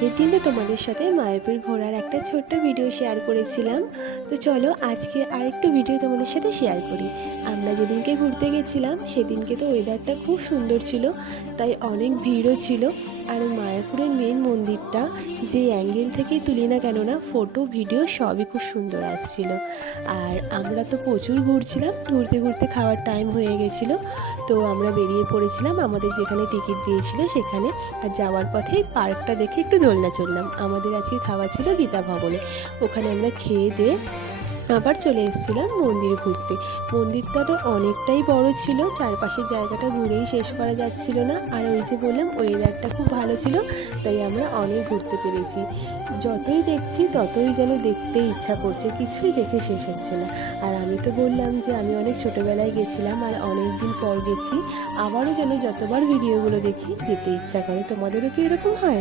আগের দিন তো তোমাদের সাথে মায়াপুর ঘোরার একটা ছোট্ট ভিডিও শেয়ার করেছিলাম। তো চলো আজকে আরেকটু ভিডিও তোমাদের সাথে শেয়ার করি। আমরা যেদিনকে ঘুরতে গেছিলাম সেদিনকে তো ওয়েদারটা খুব সুন্দর ছিল, তাই অনেক ভিড়ও ছিল। আর মায়াপুরের মেন মন্দিরটা যে অ্যাঙ্গেল থেকেই তুলি না কেন না, ফটো ভিডিও সবই খুব সুন্দর আসছিল। আর আমরা তো প্রচুর ঘুরছিলাম, ঘুরতে ঘুরতে খাওয়ার টাইম হয়ে গেছিলো, তো আমরা বেরিয়ে পড়েছিলাম আমাদের যেখানে টিকিট দিয়েছিল সেখানে। আর যাওয়ার পথে পার্কটা দেখে একটু দোলনা চললাম। আমাদের আজকে খাওয়া ছিল গীতা ভবনে, ওখানে আমরা খেয়ে দিয়ে আবার চলে এসেছিলাম মন্দির ঘুরতে। মন্দিরটা তো অনেকটাই বড় ছিল, চারপাশের জায়গাটা ঘুরেই শেষ করা যাচ্ছিল না। আর ওই যে বললাম ওয়েদারটা খুব ভালো ছিল, তাই আমরা অনেক ঘুরতে পেরেছি। যতই দেখছি ততই যেন দেখতে ইচ্ছা করছে, কিছুই দেখে শেষ হচ্ছে না। আর আমি তো বললাম যে আমি অনেক ছোটোবেলায় গেছিলাম আর অনেক দিন পর গেছি, আবারও যেন যতবার ভিডিওগুলো দেখি যেতে ইচ্ছা করে। তোমাদেরও কি এরকম হয়?